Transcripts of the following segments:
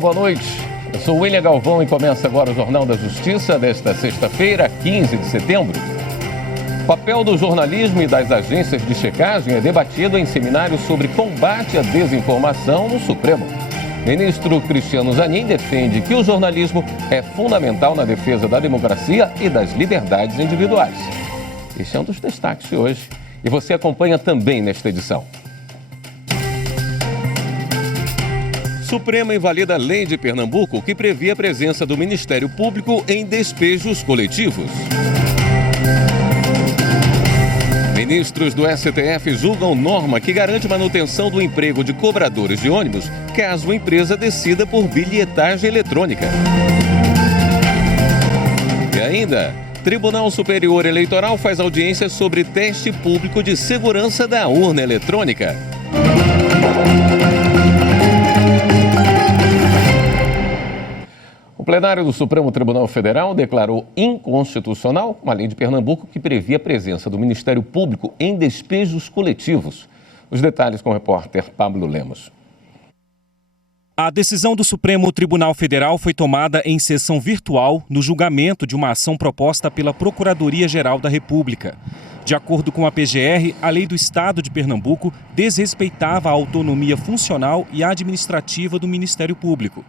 boa noite. Eu sou William Galvão e começa agora o Jornal da Justiça desta sexta-feira, 15 de setembro. O papel do jornalismo e das agências de checagem é debatido em seminário sobre combate à desinformação no Supremo. Ministro Cristiano Zanin defende que o jornalismo é fundamental na defesa da democracia e das liberdades individuais. Este é um dos destaques de hoje e você acompanha também nesta edição. Supremo invalida a lei de Pernambuco que previa a presença do Ministério Público em despejos coletivos. Ministros do STF julgam norma que garante manutenção do emprego de cobradores de ônibus caso a empresa decida por bilhetagem eletrônica. E ainda, Tribunal Superior Eleitoral faz audiência sobre teste público de segurança da urna eletrônica. O plenário do Supremo Tribunal Federal declarou inconstitucional uma lei de Pernambuco que previa a presença do Ministério Público em despejos coletivos. Os detalhes com o repórter Pablo Lemos. A decisão do Supremo Tribunal Federal foi tomada em sessão virtual no julgamento de uma ação proposta pela Procuradoria-Geral da República. De acordo com a PGR, a lei do Estado de Pernambuco desrespeitava a autonomia funcional e administrativa do Ministério Público.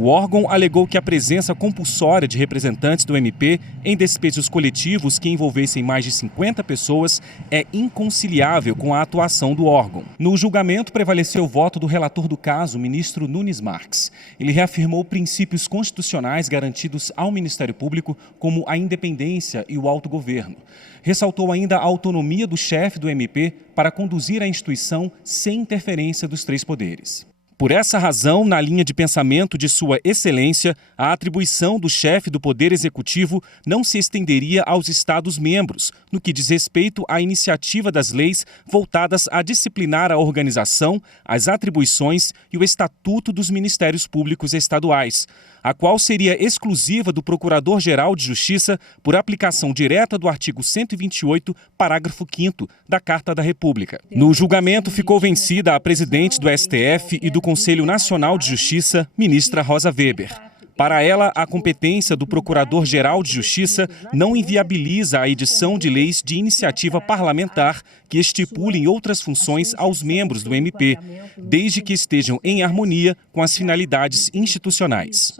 O órgão alegou que a presença compulsória de representantes do MP em despejos coletivos que envolvessem mais de 50 pessoas é inconciliável com a atuação do órgão. No julgamento, prevaleceu o voto do relator do caso, o ministro Nunes Marques. Ele reafirmou princípios constitucionais garantidos ao Ministério Público, como a independência e o autogoverno. Ressaltou ainda a autonomia do chefe do MP para conduzir a instituição sem interferência dos três poderes. Por essa razão, na linha de pensamento de Sua Excelência, a atribuição do chefe do Poder Executivo não se estenderia aos Estados-membros, no que diz respeito à iniciativa das leis voltadas a disciplinar a organização, as atribuições e o estatuto dos Ministérios Públicos Estaduais, a qual seria exclusiva do Procurador-Geral de Justiça por aplicação direta do artigo 128, parágrafo 5º da Carta da República. No julgamento, ficou vencida a presidente do STF e do Conselho Nacional de Justiça, ministra Rosa Weber. Para ela, a competência do Procurador-Geral de Justiça não inviabiliza a edição de leis de iniciativa parlamentar que estipulem outras funções aos membros do MP, desde que estejam em harmonia com as finalidades institucionais.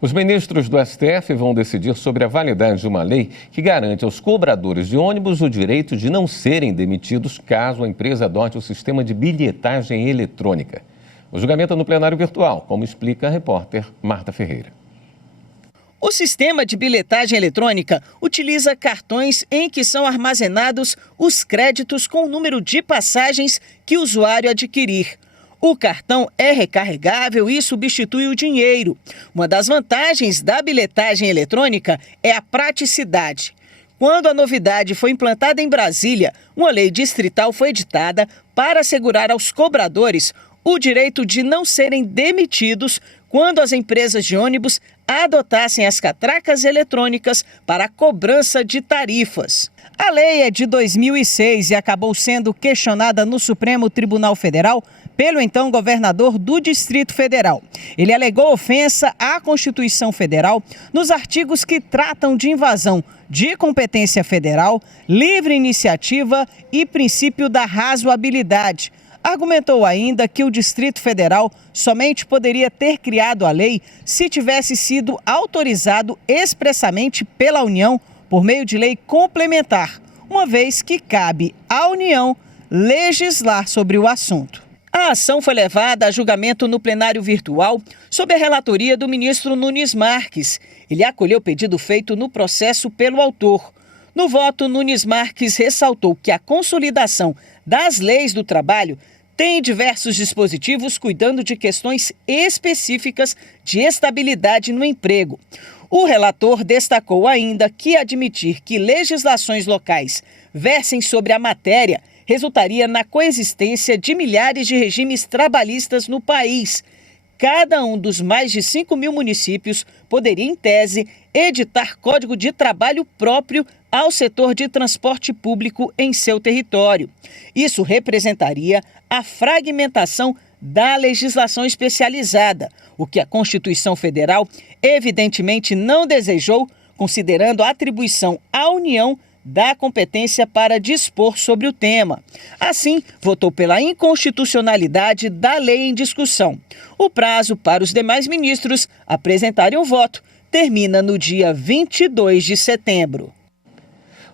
Os ministros do STF vão decidir sobre a validade de uma lei que garante aos cobradores de ônibus o direito de não serem demitidos caso a empresa adote o sistema de bilhetagem eletrônica. O julgamento é no plenário virtual, como explica a repórter Marta Ferreira. O sistema de bilhetagem eletrônica utiliza cartões em que são armazenados os créditos com o número de passagens que o usuário adquirir. O cartão é recarregável e substitui o dinheiro. Uma das vantagens da bilhetagem eletrônica é a praticidade. Quando a novidade foi implantada em Brasília, uma lei distrital foi editada para assegurar aos cobradores o direito de não serem demitidos quando as empresas de ônibus adotassem as catracas eletrônicas para a cobrança de tarifas. A lei é de 2006 e acabou sendo questionada no Supremo Tribunal Federal pelo então governador do Distrito Federal. Ele alegou ofensa à Constituição Federal nos artigos que tratam de invasão de competência federal, livre iniciativa e princípio da razoabilidade. Argumentou ainda que o Distrito Federal somente poderia ter criado a lei se tivesse sido autorizado expressamente pela União por meio de lei complementar, uma vez que cabe à União legislar sobre o assunto. A ação foi levada a julgamento no plenário virtual sob a relatoria do ministro Nunes Marques. Ele acolheu o pedido feito no processo pelo autor. No voto, Nunes Marques ressaltou que a consolidação das leis do trabalho tem diversos dispositivos cuidando de questões específicas de estabilidade no emprego. O relator destacou ainda que admitir que legislações locais versem sobre a matéria resultaria na coexistência de milhares de regimes trabalhistas no país. Cada um dos mais de 5.000 municípios poderia, em tese, editar código de trabalho próprio ao setor de transporte público em seu território. Isso representaria a fragmentação da legislação especializada, o que a Constituição Federal evidentemente não desejou, considerando a atribuição à União da competência para dispor sobre o tema. Assim, votou pela inconstitucionalidade da lei em discussão. O prazo para os demais ministros apresentarem o voto termina no dia 22 de setembro.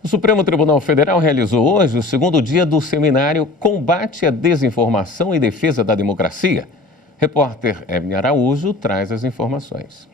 O Supremo Tribunal Federal realizou hoje o segundo dia do seminário Combate à Desinformação e Defesa da Democracia. Repórter Evelyn Araújo traz as informações.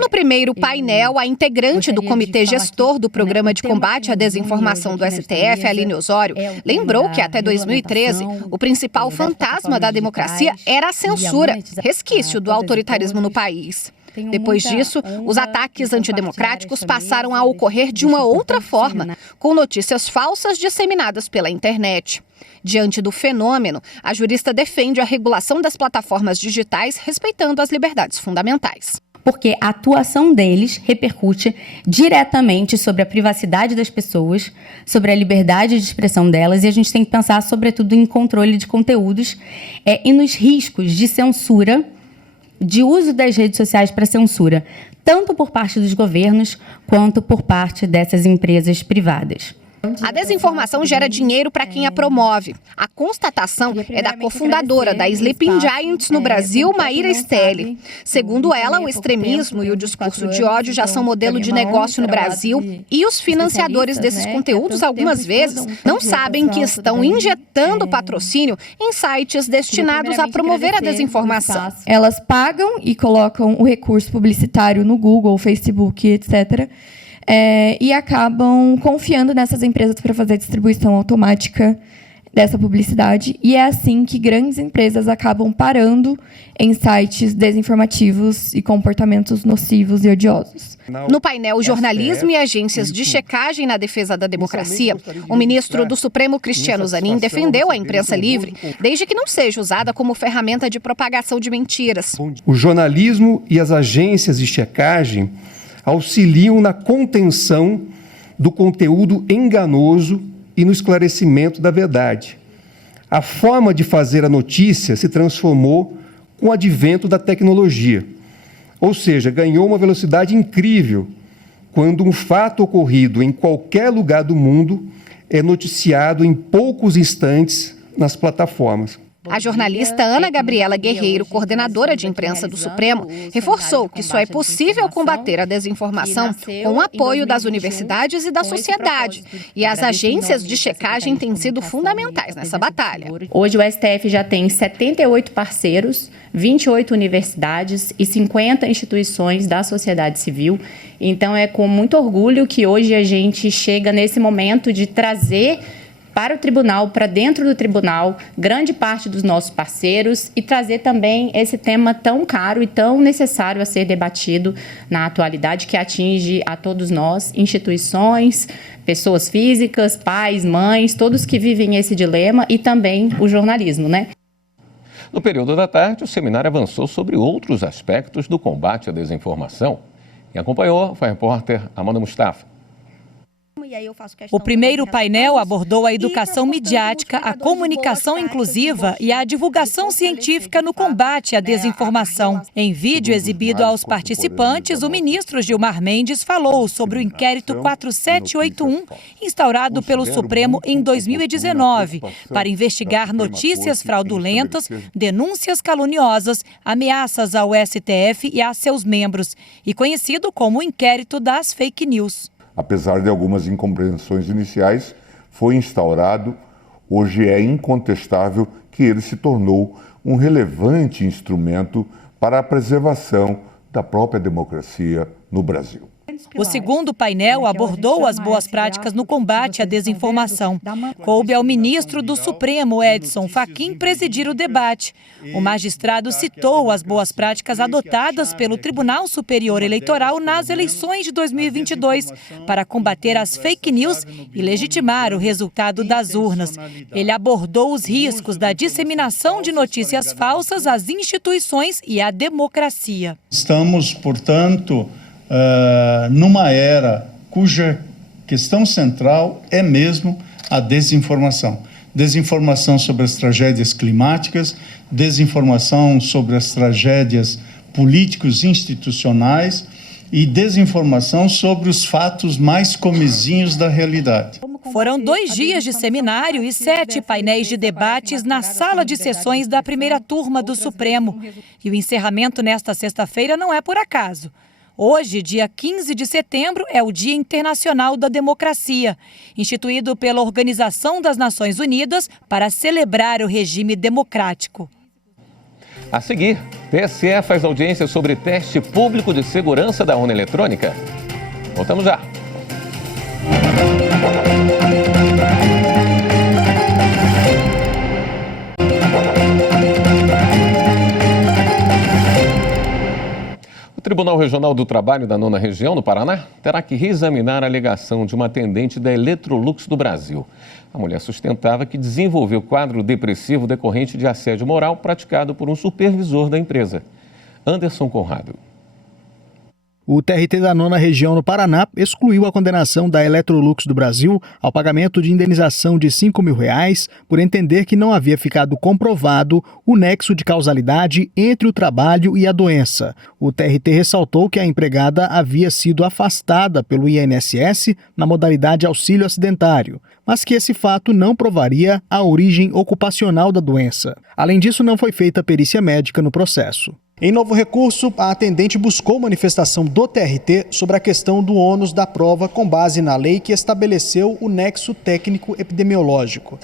No primeiro painel, a integrante do Comitê Gestor do Programa de Combate à Desinformação do STF, Aline Osório, lembrou que até 2013, o principal fantasma da democracia era a censura, resquício do autoritarismo no país. Depois disso, os ataques antidemocráticos passaram a ocorrer de uma outra forma, com notícias falsas disseminadas pela internet. Diante do fenômeno, a jurista defende a regulação das plataformas digitais, respeitando as liberdades fundamentais. Porque a atuação deles repercute diretamente sobre a privacidade das pessoas, sobre a liberdade de expressão delas, e a gente tem que pensar, sobretudo, em controle de conteúdos e nos riscos de censura, de uso das redes sociais para censura, tanto por parte dos governos quanto por parte dessas empresas privadas. A desinformação gera dinheiro para quem a promove. A constatação é da cofundadora da Sleeping Giants no Brasil, Maíra Stelli. Segundo ela, o extremismo e o discurso de ódio já são modelo de negócio no Brasil e os financiadores desses conteúdos, algumas vezes, não sabem que estão injetando patrocínio em sites destinados a promover a desinformação. Elas pagam e colocam o recurso publicitário no Google, Facebook, etc., e acabam confiando nessas empresas para fazer a distribuição automática dessa publicidade. E é assim que grandes empresas acabam parando em sites desinformativos e comportamentos nocivos e odiosos. No painel Jornalismo e Agências de Checagem na Defesa da Democracia, o ministro do Supremo, Cristiano Zanin, defendeu a imprensa livre, desde que não seja usada como ferramenta de propagação de mentiras. O jornalismo e as agências de checagem auxiliam na contenção do conteúdo enganoso e no esclarecimento da verdade. A forma de fazer a notícia se transformou com o advento da tecnologia, ou seja, ganhou uma velocidade incrível quando um fato ocorrido em qualquer lugar do mundo é noticiado em poucos instantes nas plataformas. A jornalista Ana Gabriela Guerreiro, coordenadora de imprensa do Supremo, reforçou que só é possível combater a desinformação com o apoio das universidades e da sociedade. E as agências de checagem têm sido fundamentais nessa batalha. Hoje o STF já tem 78 parceiros, 28 universidades e 50 instituições da sociedade civil. Então é com muito orgulho que hoje a gente chega nesse momento de trazer para o tribunal, para dentro do tribunal, grande parte dos nossos parceiros e trazer também esse tema tão caro e tão necessário a ser debatido na atualidade, que atinge a todos nós, instituições, pessoas físicas, pais, mães, todos que vivem esse dilema e também o jornalismo, né? No período da tarde, o seminário avançou sobre outros aspectos do combate à desinformação. Quem acompanhou foi a repórter Amanda Mustafa. O primeiro painel abordou a educação midiática, a comunicação inclusiva e a divulgação científica no combate à desinformação. Em vídeo exibido aos participantes, o ministro Gilmar Mendes falou sobre o inquérito 4781, instaurado pelo Supremo em 2019, para investigar notícias fraudulentas, denúncias caluniosas, ameaças ao STF e a seus membros, e conhecido como o inquérito das fake news. Apesar de algumas incompreensões iniciais, foi instaurado. Hoje é incontestável que ele se tornou um relevante instrumento para a preservação da própria democracia no Brasil. O segundo painel abordou as boas práticas no combate à desinformação. Coube ao ministro do Supremo, Edson Fachin, presidir o debate. O magistrado citou as boas práticas adotadas pelo Tribunal Superior Eleitoral nas eleições de 2022 para combater as fake news e legitimar o resultado das urnas. Ele abordou os riscos da disseminação de notícias falsas às instituições e à democracia. Estamos, portanto, numa era cuja questão central é mesmo a desinformação. desinformação sobre as tragédias climáticas, desinformação sobre as tragédias políticos institucionais e desinformação sobre os fatos mais comezinhos da realidade. Foram 2 dias de seminário e 7 painéis de debates na sala de sessões da primeira turma do Supremo. E o encerramento nesta sexta-feira não é por acaso. Hoje, dia 15 de setembro, é o Dia Internacional da Democracia, instituído pela Organização das Nações Unidas para celebrar o regime democrático. A seguir, TSE faz audiência sobre teste público de segurança da urna eletrônica. Voltamos já. O Tribunal Regional do Trabalho da 9ª Região, no Paraná, terá que reexaminar a alegação de uma atendente da Electrolux do Brasil. A mulher sustentava que desenvolveu quadro depressivo decorrente de assédio moral praticado por um supervisor da empresa. Anderson Conrado. O TRT da 9ª Região no Paraná excluiu a condenação da Electrolux do Brasil ao pagamento de indenização de R$ 5.000 por entender que não havia ficado comprovado o nexo de causalidade entre o trabalho e a doença. O TRT ressaltou que a empregada havia sido afastada pelo INSS na modalidade auxílio acidentário, mas que esse fato não provaria a origem ocupacional da doença. Além disso, não foi feita perícia médica no processo. Em novo recurso, a atendente buscou manifestação do TRT sobre a questão do ônus da prova com base na lei que estabeleceu o nexo técnico epidemiológico.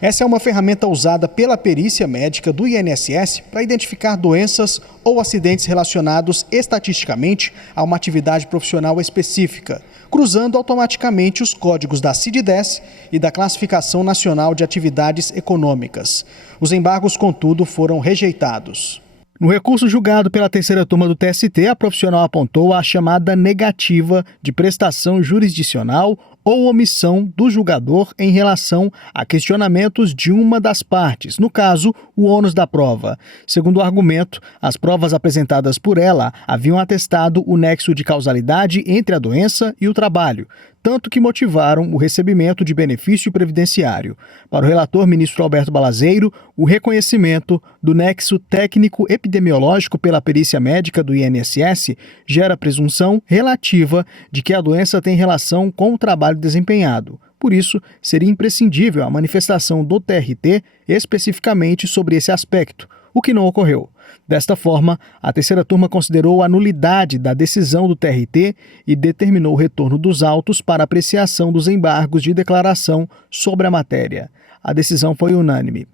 Essa é uma ferramenta usada pela perícia médica do INSS para identificar doenças ou acidentes relacionados estatisticamente a uma atividade profissional específica, cruzando automaticamente os códigos da CID-10 e da Classificação Nacional de Atividades Econômicas. Os embargos, contudo, foram rejeitados. No recurso julgado pela 3ª turma do TST, a profissional apontou a chamada negativa de prestação jurisdicional ou omissão do julgador em relação a questionamentos de uma das partes, no caso, o ônus da prova. Segundo o argumento, as provas apresentadas por ela haviam atestado o nexo de causalidade entre a doença e o trabalho, tanto que motivaram o recebimento de benefício previdenciário. Para o relator ministro Alberto Balazeiro, o reconhecimento do nexo técnico epidemiológico pela perícia médica do INSS gera presunção relativa de que a doença tem relação com o trabalho desempenhado. Por isso, seria imprescindível a manifestação do TRT especificamente sobre esse aspecto, o que não ocorreu. Desta forma, a 3ª turma considerou a nulidade da decisão do TRT e determinou o retorno dos autos para apreciação dos embargos de declaração sobre a matéria. A decisão foi unânime.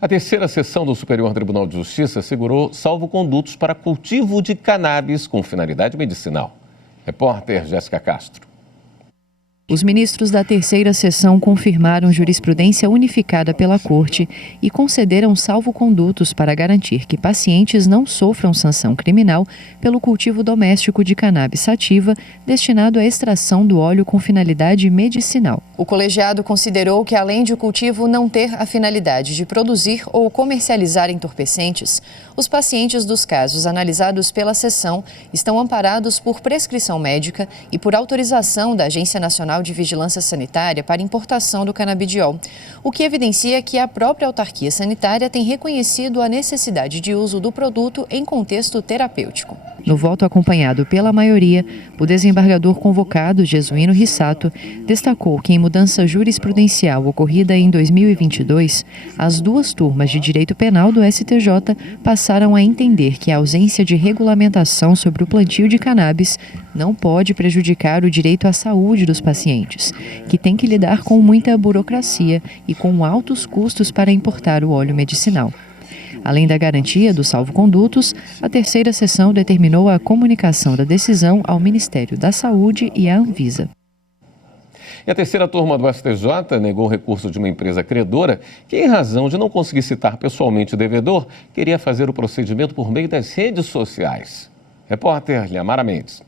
A 3ª sessão do Superior Tribunal de Justiça assegurou salvo-condutos para cultivo de cannabis com finalidade medicinal. Repórter Jéssica Castro. Os ministros da 3ª sessão confirmaram jurisprudência unificada pela Corte e concederam salvo-condutos para garantir que pacientes não sofram sanção criminal pelo cultivo doméstico de cannabis sativa destinado à extração do óleo com finalidade medicinal. O colegiado considerou que, além de o cultivo não ter a finalidade de produzir ou comercializar entorpecentes, os pacientes dos casos analisados pela sessão estão amparados por prescrição médica e por autorização da Agência Nacional de Vigilância Sanitária para importação do canabidiol, o que evidencia que a própria autarquia sanitária tem reconhecido a necessidade de uso do produto em contexto terapêutico. No voto acompanhado pela maioria, o desembargador convocado, Jesuíno Rissato, destacou que em mudança jurisprudencial ocorrida em 2022, as 2 turmas de direito penal do STJ passaram a entender que a ausência de regulamentação sobre o plantio de cannabis não pode prejudicar o direito à saúde dos pacientes, que têm que lidar com muita burocracia e com altos custos para importar o óleo medicinal. Além da garantia dos salvo-condutos, a 3ª sessão determinou a comunicação da decisão ao Ministério da Saúde e à Anvisa. E a 3ª turma do STJ negou o recurso de uma empresa credora que, em razão de não conseguir citar pessoalmente o devedor, queria fazer o procedimento por meio das redes sociais. Repórter Liamara Mendes.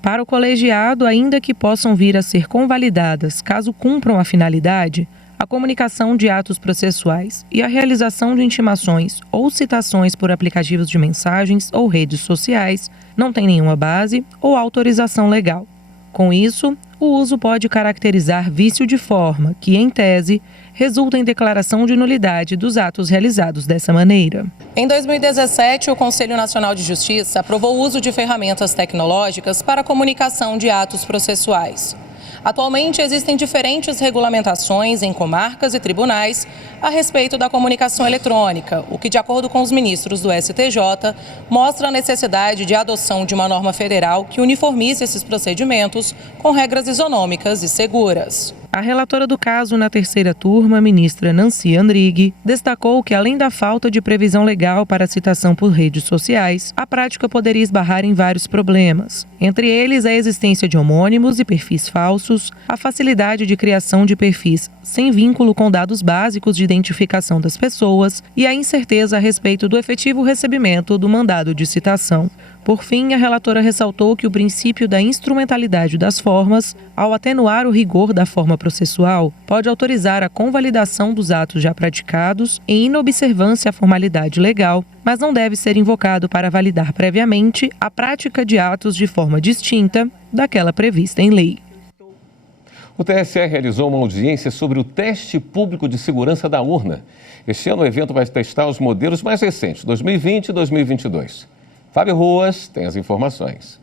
Para o colegiado, ainda que possam vir a ser convalidadas caso cumpram a finalidade, a comunicação de atos processuais e a realização de intimações ou citações por aplicativos de mensagens ou redes sociais não tem nenhuma base ou autorização legal. Com isso, o uso pode caracterizar vício de forma que, em tese, resulta em declaração de nulidade dos atos realizados dessa maneira. Em 2017, o Conselho Nacional de Justiça aprovou o uso de ferramentas tecnológicas para a comunicação de atos processuais. Atualmente, existem diferentes regulamentações em comarcas e tribunais a respeito da comunicação eletrônica, o que, de acordo com os ministros do STJ, mostra a necessidade de adoção de uma norma federal que uniformize esses procedimentos com regras isonômicas e seguras. A relatora do caso na terceira turma, a ministra Nancy Andrighi, destacou que, além da falta de previsão legal para a citação por redes sociais, a prática poderia esbarrar em vários problemas. Entre eles, a existência de homônimos e perfis falsos, a facilidade de criação de perfis sem vínculo com dados básicos de identificação das pessoas e a incerteza a respeito do efetivo recebimento do mandado de citação. Por fim, a relatora ressaltou que o princípio da instrumentalidade das formas, ao atenuar o rigor da forma processual, pode autorizar a convalidação dos atos já praticados em inobservância à formalidade legal, mas não deve ser invocado para validar previamente a prática de atos de forma distinta daquela prevista em lei. O TSE realizou uma audiência sobre o teste público de segurança da urna. Este ano o evento vai testar os modelos mais recentes, 2020 e 2022. Fábio Ruas tem as informações.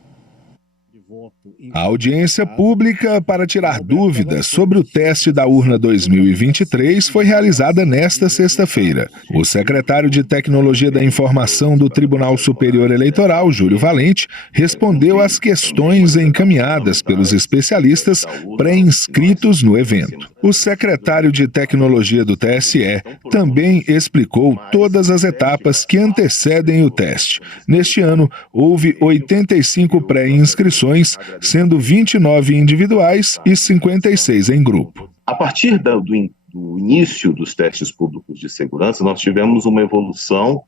A audiência pública para tirar dúvidas sobre o teste da urna 2023 foi realizada nesta sexta-feira. O secretário de Tecnologia da Informação do Tribunal Superior Eleitoral, Júlio Valente, respondeu às questões encaminhadas pelos especialistas pré-inscritos no evento. O secretário de Tecnologia do TSE também explicou todas as etapas que antecedem o teste. Neste ano, houve 85 pré-inscrições, sendo 29 individuais e 56 em grupo. A partir do início dos testes públicos de segurança, nós tivemos uma evolução,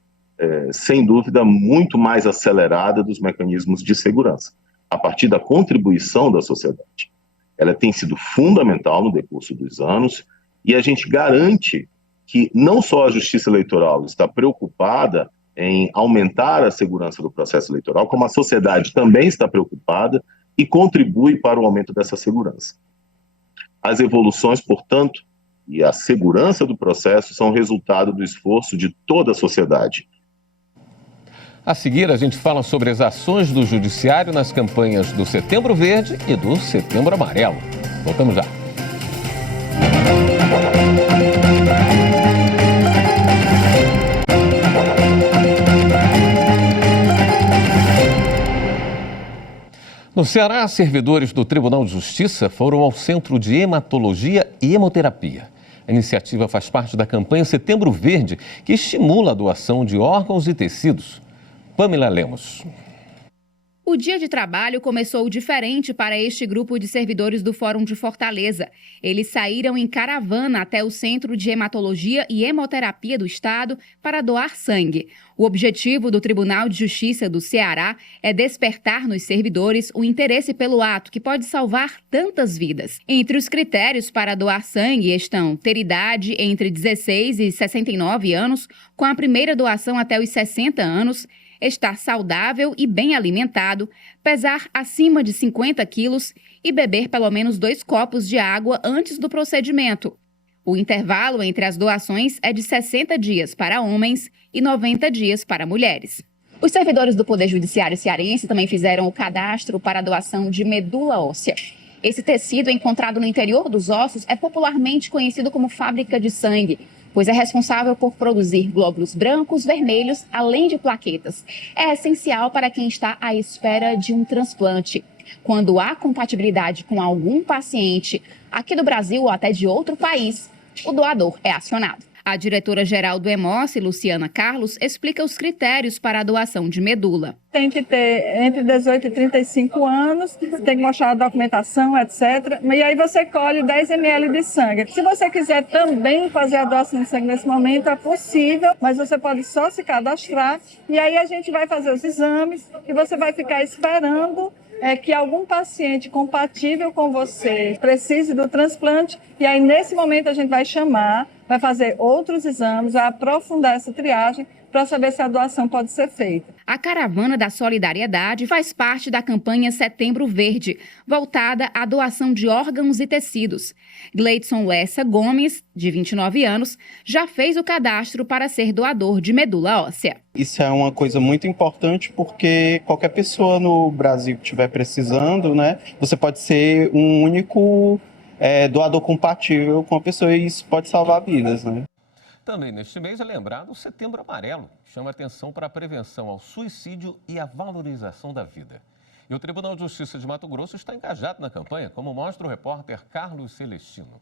sem dúvida, muito mais acelerada dos mecanismos de segurança, a partir da contribuição da sociedade. Ela tem sido fundamental no decurso dos anos e a gente garante que não só a Justiça Eleitoral está preocupada em aumentar a segurança do processo eleitoral, como a sociedade também está preocupada e contribui para o aumento dessa segurança. As evoluções, portanto, e a segurança do processo são resultado do esforço de toda a sociedade. A seguir, a gente fala sobre as ações do Judiciário nas campanhas do Setembro Verde e do Setembro Amarelo. Voltamos já. No Ceará, servidores do Tribunal de Justiça foram ao Centro de Hematologia e Hemoterapia. A iniciativa faz parte da campanha Setembro Verde, que estimula a doação de órgãos e tecidos. Pamela Lemos. O dia de trabalho começou diferente para este grupo de servidores do Fórum de Fortaleza. Eles saíram em caravana até o Centro de Hematologia e Hemoterapia do Estado para doar sangue. O objetivo do Tribunal de Justiça do Ceará é despertar nos servidores o interesse pelo ato que pode salvar tantas vidas. Entre os critérios para doar sangue estão ter idade entre 16 e 69 anos, com a primeira doação até os 60 anos, estar saudável e bem alimentado, pesar acima de 50 quilos e beber pelo menos 2 copos de água antes do procedimento. O intervalo entre as doações é de 60 dias para homens e 90 dias para mulheres. Os servidores do Poder Judiciário cearense também fizeram o cadastro para a doação de medula óssea. Esse tecido encontrado no interior dos ossos é popularmente conhecido como fábrica de sangue, pois é responsável por produzir glóbulos brancos, vermelhos, além de plaquetas. É essencial para quem está à espera de um transplante. Quando há compatibilidade com algum paciente aqui do Brasil ou até de outro país, o doador é acionado. A diretora-geral do HEMOSSE, Luciana Carlos, explica os critérios para a doação de medula. Tem que ter entre 18 e 35 anos, tem que mostrar a documentação, etc. E aí você colhe 10 ml de sangue. Se você quiser também fazer a doação de sangue nesse momento, é possível, mas você pode só se cadastrar. E aí a gente vai fazer os exames e você vai ficar esperando que algum paciente compatível com você precise do transplante. E aí nesse momento a gente vai chamar, vai fazer outros exames, vai aprofundar essa triagem para saber se a doação pode ser feita. A Caravana da Solidariedade faz parte da campanha Setembro Verde, voltada à doação de órgãos e tecidos. Gleidson Lessa Gomes, de 29 anos, já fez o cadastro para ser doador de medula óssea. Isso é uma coisa muito importante porque qualquer pessoa no Brasil que estiver precisando, né, você pode ser um único doador compatível com a pessoa e isso pode salvar vidas, né? Também neste mês é lembrado o Setembro Amarelo, que chama atenção para a prevenção ao suicídio e a valorização da vida. E o Tribunal de Justiça de Mato Grosso está engajado na campanha, como mostra o repórter Carlos Celestino.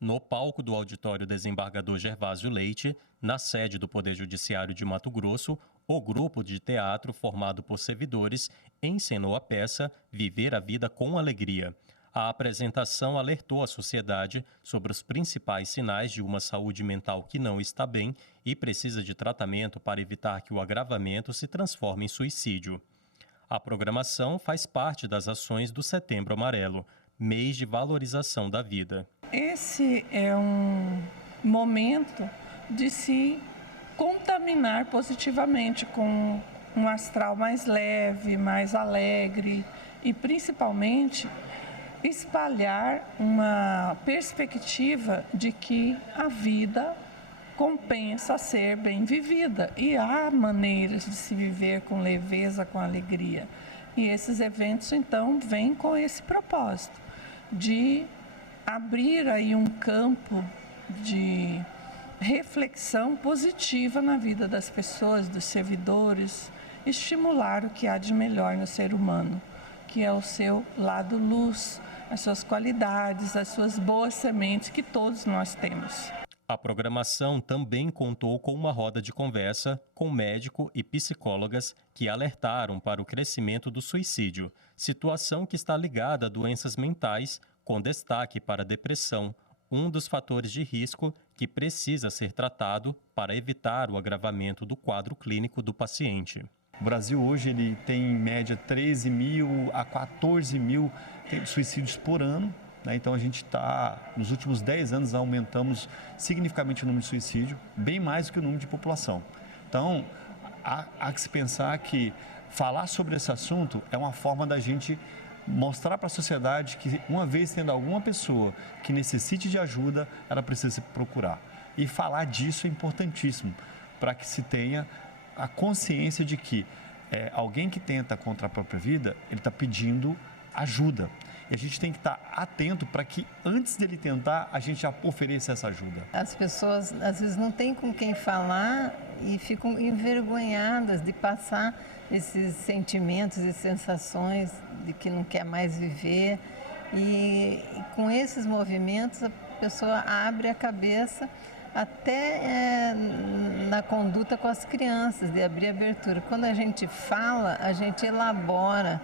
No palco do auditório Desembargador Gervásio Leite, na sede do Poder Judiciário de Mato Grosso, o grupo de teatro formado por servidores encenou a peça Viver a Vida com Alegria. A apresentação alertou a sociedade sobre os principais sinais de uma saúde mental que não está bem e precisa de tratamento para evitar que o agravamento se transforme em suicídio. A programação faz parte das ações do Setembro Amarelo, mês de valorização da vida. Esse é um momento de se contaminar positivamente com um astral mais leve, mais alegre e, principalmente, espalhar uma perspectiva de que a vida compensa ser bem vivida e há maneiras de se viver com leveza, com alegria. E esses eventos, então, vêm com esse propósito de abrir aí um campo de reflexão positiva na vida das pessoas, dos servidores, estimular o que há de melhor no ser humano, que é o seu lado luz, as suas qualidades, as suas boas sementes que todos nós temos. A programação também contou com uma roda de conversa com médico e psicólogas que alertaram para o crescimento do suicídio, situação que está ligada a doenças mentais, com destaque para a depressão, um dos fatores de risco que precisa ser tratado para evitar o agravamento do quadro clínico do paciente. O Brasil hoje ele tem em média 13 mil a 14 mil suicídios por ano, né? Então a gente está, nos últimos 10 anos, aumentamos significativamente o número de suicídio, bem mais do que o número de população. Então há que se pensar que falar sobre esse assunto é uma forma da gente mostrar para a sociedade que, uma vez tendo alguma pessoa que necessite de ajuda, ela precisa se procurar. E falar disso é importantíssimo para que se tenha a consciência de que alguém que tenta contra a própria vida, ele está pedindo ajuda. E a gente tem que estar atento para que, antes dele tentar, a gente já ofereça essa ajuda. As pessoas, às vezes, não têm com quem falar e ficam envergonhadas de passar esses sentimentos e sensações de que não quer mais viver. E com esses movimentos, a pessoa abre a cabeça até na conduta com as crianças, de abrir abertura. Quando a gente fala, a gente elabora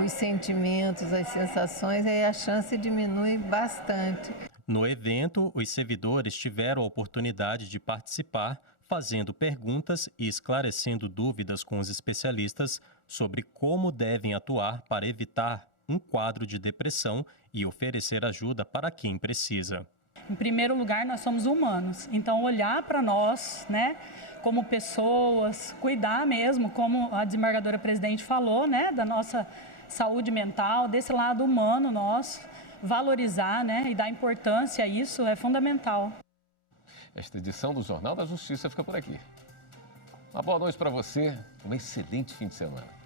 os sentimentos, as sensações, e a chance diminui bastante. No evento, os servidores tiveram a oportunidade de participar, fazendo perguntas e esclarecendo dúvidas com os especialistas sobre como devem atuar para evitar um quadro de depressão e oferecer ajuda para quem precisa. Em primeiro lugar, nós somos humanos, então olhar para nós, né, como pessoas, cuidar mesmo, como a desembargadora presidente falou, né, da nossa saúde mental, desse lado humano nosso, valorizar, né, e dar importância a isso é fundamental. Esta edição do Jornal da Justiça fica por aqui. Uma boa noite para você, um excelente fim de semana.